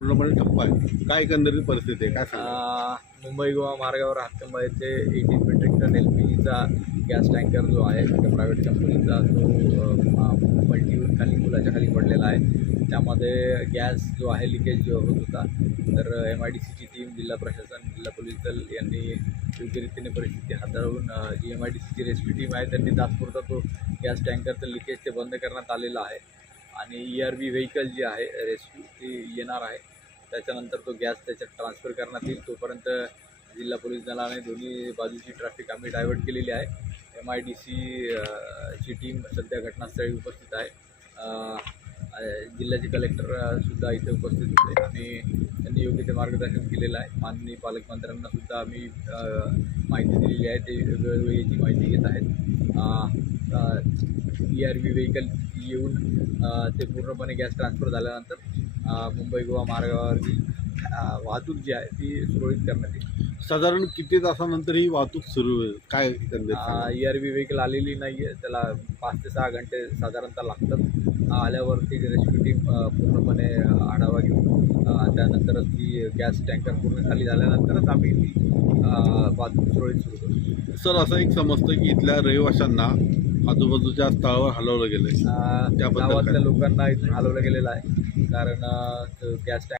पूर्णपणे ठप्प आहे. काय एकंदरीत परिस्थिती आहे? काय सांगा मुंबई गोवा मार्गावर हातकंबा येथे eighteen metric ton L P जीचा गॅस टँकर जो आहे एका प्रायव्हेट कंपनीचा तो मल्टीहून खाली पुलाच्या खाली पडलेला आहे. त्यामध्ये गॅस जो आहे लिकेज होत होता तर एम आय डी सीची टीम जिल्हा प्रशासन जिल्हा पोलीस दल यांनी योग्य रीतीने परिस्थिती हाताळून जी एम आय डी सीची रेस्क्यू टीम आहे त्यांनी तात्पुरता तो गॅस टँकरचं लिकेज ते बंद करण्यात आलेलं आहे. आणि ई आर बी व्हेकल जी आहे रेस्क्यू ती येणार आहे. त्याच्यानंतर तो गॅस त्याच्यात ट्रान्सफर करण्यात येईल. तोपर्यंत जिल्हा पोलीस दलाने दोन्ही बाजूची ट्रॅफिक आम्ही डायव्हर्ट केलेली आहे. एम आय डी सी ची टीम सध्या घटनास्थळी उपस्थित आहे. जिल्ह्याचे कलेक्टरसुद्धा इथे उपस्थित होते. आणि त्यांनी योग्य ते मार्गदर्शन केलेलं आहे. माननीय पालकमंत्र्यांनासुद्धा आम्ही माहिती दिलेली आहे. ते वेळोवेळी याची माहिती घेत आहेत. ई आर व्ही व्हेकल येऊन ते पूर्णपणे गॅस ट्रान्सफर झाल्यानंतर मुंबई गोवा मार्गावरची वाहतूक जी आहे ती सुरळीत करण्यात येईल. साधारण किती तासानंतर ही वाहतूक सुरू होईल काय व्ही व्हेकल आलेली नाही आहे त्याला पाच ते सहा घंटे साधारणतः लागतात. आल्यावरती रेस्क्यू टीम पूर्णपणे आढावा घेऊन त्यानंतरच ती गॅस टँकर पूर्ण खाली झाल्यानंतरच आम्ही ती वाहतूक सुरळीत सुरू करू. सर असं एक समजतं की इथल्या रहिवाशांना आजूबाजूच्या स्थळावर हलवलं गेलं त्याबद्दल गावातल्या काय? लोकांना इथून हलवलं गेलेलं आहे कारण गॅस टँक